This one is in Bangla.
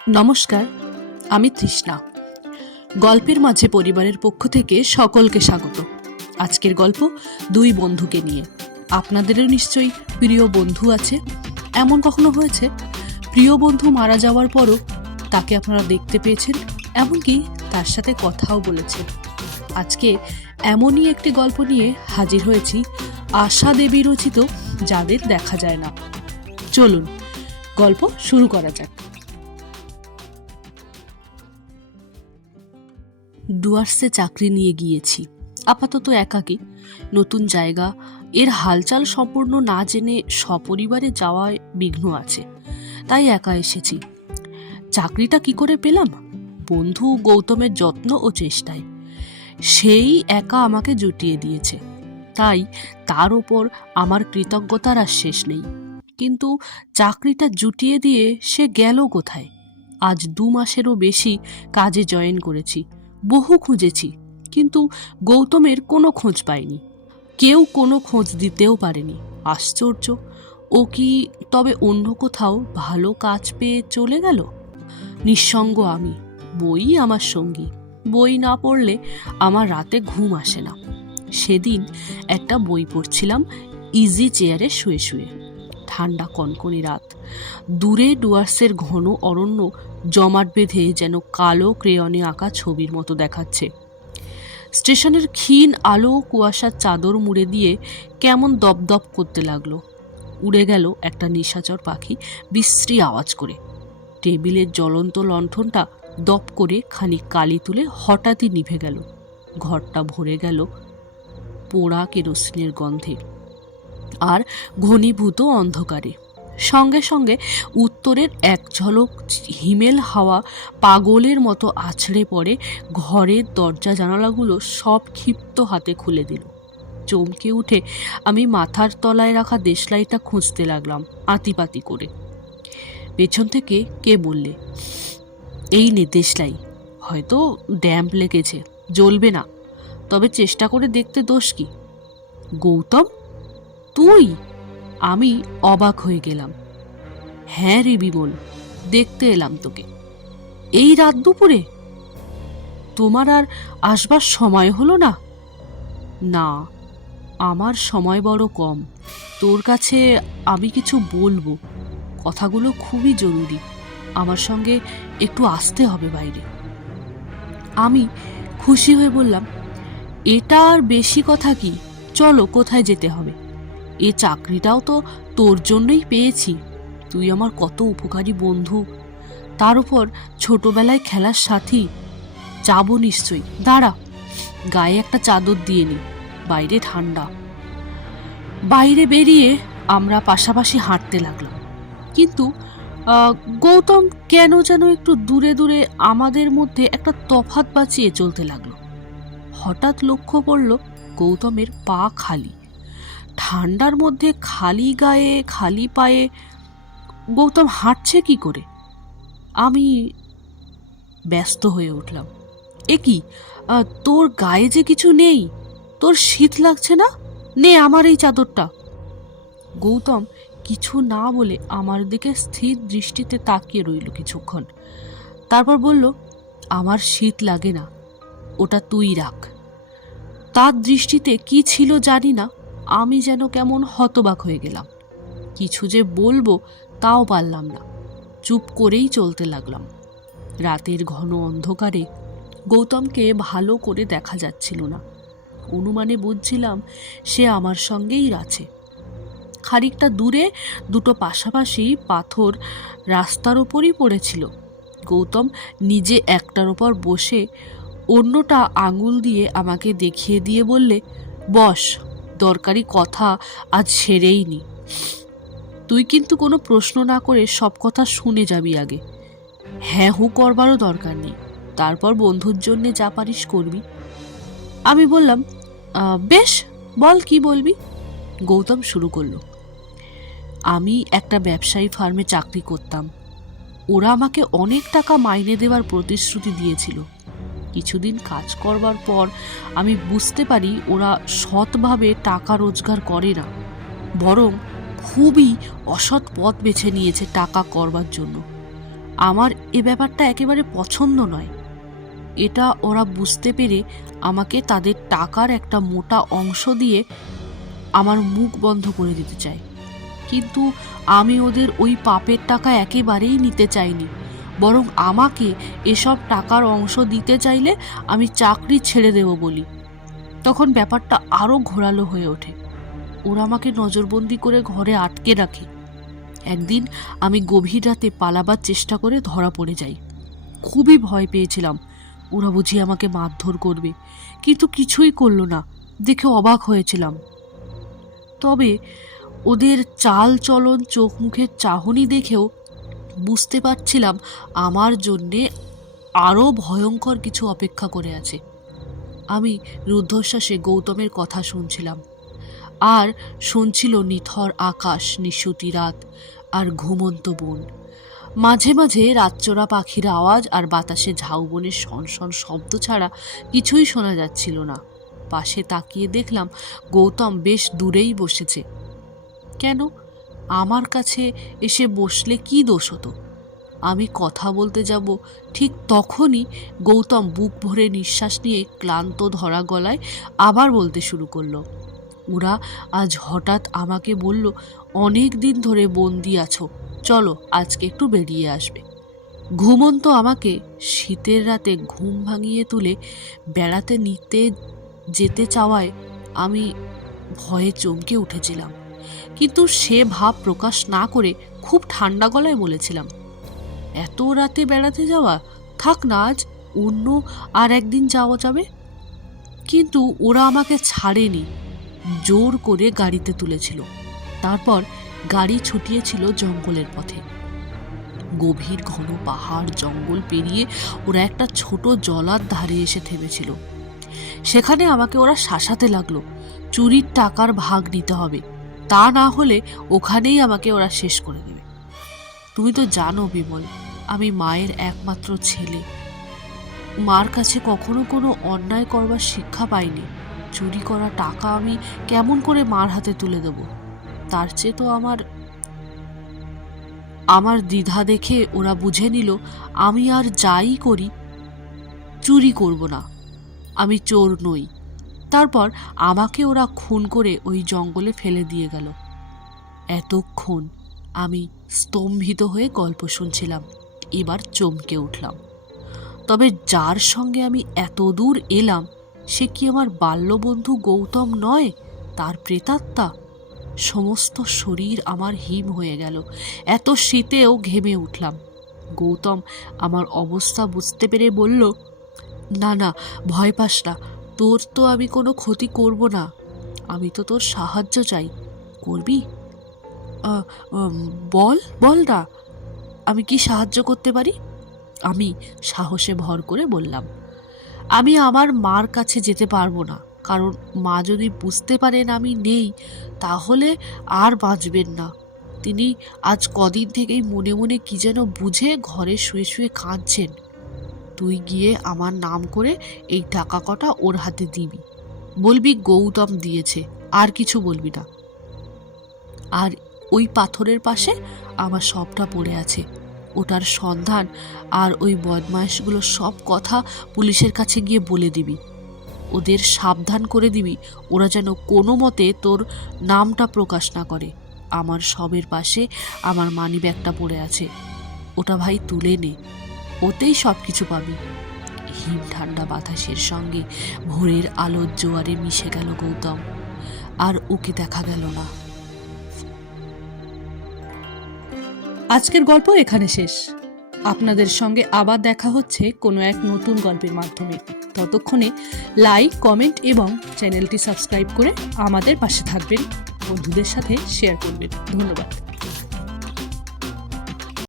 নমস্কার, আমি তৃষ্ণা। গল্পের মাঝে পরিবারের পক্ষ থেকে সকলকে স্বাগত। আজকের গল্প দুই বন্ধুকে নিয়ে। আপনাদেরও নিশ্চয়ই প্রিয় বন্ধু আছে। এমন কখনো হয়েছে প্রিয় বন্ধু মারা যাওয়ার পরও তাকে আপনারা দেখতে পেয়েছেন, এমনকি তার সাথে কথাও বলেছেন। আজকে এমনই একটি গল্প নিয়ে হাজির হয়েছি, আশা দেবী রচিত যাদের দেখা যায় না। চলুন গল্প শুরু করা যাক। ডুয়ার্সে চাকরি নিয়ে গিয়েছি, আপাতত একাকী। নতুন জায়গা, এর হালচাল সম্পূর্ণ না জেনে সপরিবারে যাওয়ায় বিঘ্ন আছে, তাই একা এসেছি। চাকরিটা কি করে পেলাম? বন্ধু গৌতমের যত্ন ও চেষ্টায়। সেই একা আমাকে জুটিয়ে দিয়েছে, তাই তার ওপর আমার কৃতজ্ঞতার আর শেষ নেই। কিন্তু চাকরিটা জুটিয়ে দিয়ে সে গেল কোথায়? আজ 2 মাসেরও বেশি কাজে জয়েন করেছি, বহু খুঁজেছি, কিন্তু গৌতমের কোনো খোঁজ পাইনি। কেউ কোনো খোঁজ দিতেও পারেনি। আশ্চর্য! ও কি তবে অন্য কোথাও ভালো কাজ পেয়ে চলে গেল? নিঃসঙ্গ আমি, বই আমার সঙ্গী। বই না পড়লে আমার রাতে ঘুম আসে না। সেদিন একটা বই পড়ছিলাম ইজি চেয়ারে শুয়ে শুয়ে। ঠান্ডা কনকনি রাত, দূরে ডুয়ার্সের ঘন অরণ্য জমাট বেঁধে যেন কালো ক্রেয়নে আঁকা ছবির মতো দেখাচ্ছে। স্টেশনের ক্ষীণ আলো কুয়াশার চাদর মুড়ে দিয়ে কেমন দপদপ করতে লাগলো। উড়ে গেল একটা নিশাচর পাখি বিশ্রী আওয়াজ করে। টেবিলের জ্বলন্ত লণ্ঠনটা দপ করে খানিক কালি তুলে হঠাৎই নিভে গেল। ঘরটা ভরে গেল পোড়া কেরোসিনের গন্ধে আর ঘনীভূত অন্ধকারে। সঙ্গে সঙ্গে উত্তরের এক ঝলক হিমেল হাওয়া পাগলের মতো আছড়ে পড়ে ঘরের দরজা জানালাগুলো সব ক্ষিপ্ত হাতে খুলে দিল। চমকে উঠে আমি মাথার তলায় রাখা দেশলাইটা খুঁজতে লাগলাম আতিপাতি করে। পেছন থেকে কে বললে, এই নে দেশলাই, হয়তো ড্যাম্প লেগেছে, জ্বলবে না, তবে চেষ্টা করে দেখতে দোষ কি? গৌতম, তুই? আমি অবাক হয়ে গেলাম। হ্যাঁ রে বিমল, দেখতে এলাম তোকে। এই রাত দুপুরে? তোমার আর আসবার সময় হলো না? না, আমার সময় বড় কম। তোর কাছে আমি কিছু বলবো, কথাগুলো খুবই জরুরি। আমার সঙ্গে একটু আসতে হবে বাইরে। আমি খুশি হয়ে বললাম, এটা আর বেশি কথা কি, চলো কোথায় যেতে হবে। এ চাকরিটাও তো তোর জন্যই পেয়েছি। তুই আমার কত উপকারী বন্ধু, তার উপর ছোটবেলায় খেলার সাথী। যাবো নিশ্চয়ই, দাঁড়া, গায়ে একটা চাদর দিয়ে নি, বাইরে ঠান্ডা। বাইরে বেরিয়ে আমরা পাশাপাশি হাঁটতে লাগলাম, কিন্তু গৌতম কেন যেন একটু দূরে দূরে আমাদের মধ্যে একটা তফাৎ বাঁচিয়ে চলতে লাগলো। হঠাৎ লক্ষ্য পড়ল গৌতমের পা খালি। ঠান্ডার মধ্যে খালি গায়ে খালি পায়ে গৌতম হাঁটছে কি করে? আমি ব্যস্ত হয়ে উঠলাম। এ কি, তোর গায়ে যে কিছু নেই? তোর শীত লাগছে না? নে আমার এই চাদরটা। গৌতম কিছু না বলে আমার দিকে স্থির দৃষ্টিতে তাকিয়ে রইল কিছুক্ষণ, তারপর বলল, আমার শীত লাগে না, ওটা তুই রাখ। তার দৃষ্টিতে কি ছিল জানি না, আমি যেন কেমন হতবাক হয়ে গেলাম। কিছু যে বলবো তাও পারলাম না, চুপ করেই চলতে লাগলাম। রাতের ঘন অন্ধকারে গৌতমকে ভালো করে দেখা যাচ্ছিল না। অনুমানে বুঝছিলাম সে আমার সঙ্গেই আছে। খানিকটা দূরে দুটো পাশাপাশি পাথর রাস্তার ওপরই পড়েছিল। গৌতম নিজে একটার ওপর বসে অন্যটা আঙুল দিয়ে আমাকে দেখিয়ে দিয়ে বললে, বস, দরকারি কথা আজ সেরেই নি। তুই কিন্তু কোনো প্রশ্ন না করে সব কথা শুনে যাবি আগে। হ্যাঁ হু করবারও দরকার নেই, তারপর বন্ধুর জন্যে যা পারিস করবি। আমি বললাম, বেশ, বল কি বলবি। গৌতম শুরু করলো, আমি একটা ব্যবসায়ী ফার্মে চাকরি করতাম। ওরা আমাকে অনেক টাকা মাইনে দেওয়ার প্রতিশ্রুতি দিয়েছিল। কিছুদিন কাজ করবার পর আমি বুঝতে পারি ওরা সৎভাবে টাকা রোজগার করে না, বরং খুবই অসৎ পথ বেছে নিয়েছে টাকা করবার জন্য। আমার এ ব্যাপারটা একেবারে পছন্দ নয়। এটা ওরা বুঝতে পেরে আমাকে তাদের টাকার একটা মোটা অংশ দিয়ে আমার মুখ বন্ধ করে দিতে চায়। কিন্তু আমি ওদের ওই পাপের টাকা একেবারেই নিতে চাইনি, বরং আমাকে এসব টাকার অংশ দিতে চাইলে আমি চাকরি ছেড়ে দেব বলি। তখন ব্যাপারটা আরও ঘোরালো হয়ে ওঠে। ওরা আমাকে নজরবন্দি করে ঘরে আটকে রাখে। একদিন আমি গভীর রাতে পালাবার চেষ্টা করে ধরা পড়ে যাই। খুবই ভয় পেয়েছিলাম ওরা বুঝি আমাকে মারধর করবে, কিন্তু কিছুই করলো না দেখে অবাক হয়েছিলাম। তবে ওদের চাল চলন, চোখ মুখের চাহনি দেখেও বুঝতে পারছিলাম আমার জন্যে আরও ভয়ঙ্কর কিছু অপেক্ষা করে আছে। আমি রুদ্ধশ্বাসে গৌতমের কথা শুনছিলাম, আর শুনছিল নিথর আকাশ, নিশুতি রাত আর ঘুমন্ত বন। মাঝে মাঝে রাতচোরা পাখির আওয়াজ আর বাতাসে ঝাউবনের শনশন শব্দ ছাড়া কিছুই শোনা যাচ্ছিল না। পাশে তাকিয়ে দেখলাম গৌতম বেশ দূরেই বসেছে। কেন, আমার কাছে এসে বসলে কি দোষ হতো? আমি কথা বলতে যাব ঠিক তখনই গৌতম বুক ভরে নিঃশ্বাস নিয়ে ক্লান্ত ধরা গলায় আবার বলতে শুরু করলো। ওরা আজ হঠাৎ আমাকে বলল, অনেক দিন ধরে বন্দি আছো, চলো আজকে একটু বেরিয়ে আসবে। ঘুমন্ত আমাকে শীতের রাতে ঘুম ভাঙিয়ে তুলে বেড়াতে নিতে যেতে চাওয়ায় আমি ভয়ে চমকে উঠেছিলাম, কিন্তু সে ভাব প্রকাশ না করে খুব ঠান্ডা গলায় বলেছিলাম, এত রাতে বেড়াতে যাওয়া, থাক না, আজ অন্য আর একদিন যাওয়া যাবে। কিন্তু ওরা আমাকে ছাড়েনি, জোর করে গাড়িতে তুলেছিল। তারপর গাড়ি ছুটিয়েছিল জঙ্গলের পথে। গভীর ঘন পাহাড় জঙ্গল পেরিয়ে ওরা একটা ছোট জলার ধারে এসে থেমেছিল। সেখানে আমাকে ওরা শাসাতে লাগলো, চুরির টাকার ভাগ নিতে হবে, তা না হলে ওখানেই আমাকে ওরা শেষ করে দেবে। তুমি তো জানো বিমল, আমি মায়ের একমাত্র ছেলে। মার কাছে কখনো কোনো অন্যায় করবার শিক্ষা পাইনি। চুরি করা টাকা আমি কেমন করে মার হাতে তুলে দেব? তার চেয়ে তো আমার দ্বিধা দেখে ওরা বুঝে নিল আমি আর যাই করি চুরি করব না, আমি চোর নই। তারপর আমাকে ওরা খুন করে ওই জঙ্গলে ফেলে দিয়ে গেল। এতক্ষণ আমি স্তম্ভিত হয়ে গল্প শুনছিলাম, এবার চমকে উঠলাম। তবে যার সঙ্গে আমি এত দূর এলাম সে কি আমার বাল্যবন্ধু গৌতম নয়, তার প্রেতাত্মা? সমস্ত শরীর আমার হিম হয়ে গেল, এত শীতেও ঘেমে উঠলাম। গৌতম আমার অবস্থা বুঝতে পেরে বলল, না না, ভয় পাস না, তোর তো আমি কোনো ক্ষতি করব না, আমি তো তোর সাহায্য চাই, করবি? বল বল না, আমি কি সাহায্য করতে পারি? আমি সাহসে ভর করে বললাম, আমি আমার মার কাছে যেতে পারবো না, কারণ মা যদি বুঝতে পারেন আমি নেই তাহলে আর বাঁচবেন না। তিনি আজ কদিন থেকেই মনে মনে কি যেন বুঝে ঘরে শুয়ে শুয়ে কাঁদছেন। তুই গিয়ে আমার নাম করে এই টাকা কটা ওর হাতে দিবি, বলবি গৌতম দিয়েছে, আর কিছু বলবি না। আর ওই পাথরের পাশে আমার সবটা পড়ে আছে, ওটার সন্ধান আর ওই বদমাইশগুলোর সব কথা পুলিশের কাছে গিয়ে বলে দিবি। ওদের সাবধান করে দিবি ওরা যেন কোনো মতে তোর নামটা প্রকাশ না করে। আমার সবের পাশে আমার মানিব্যাগটা পড়ে আছে, ওটা ভাই তুলে নে, ওতেই সব কিছু পাবি। হিম ঠান্ডা বাতাসের সঙ্গে ভোরের আলোর জোয়ারে মিশে গেল গৌতম, আর ওকে দেখা গেল না। আজকের গল্প এখানে শেষ। আপনাদের সঙ্গে আবার দেখা হচ্ছে কোনো এক নতুন গল্পের মাধ্যমে। ততক্ষণে লাইক, কমেন্ট এবং চ্যানেলটি সাবস্ক্রাইব করে আমাদের পাশে থাকবেন, বন্ধুদের সাথে শেয়ার করবেন। ধন্যবাদ।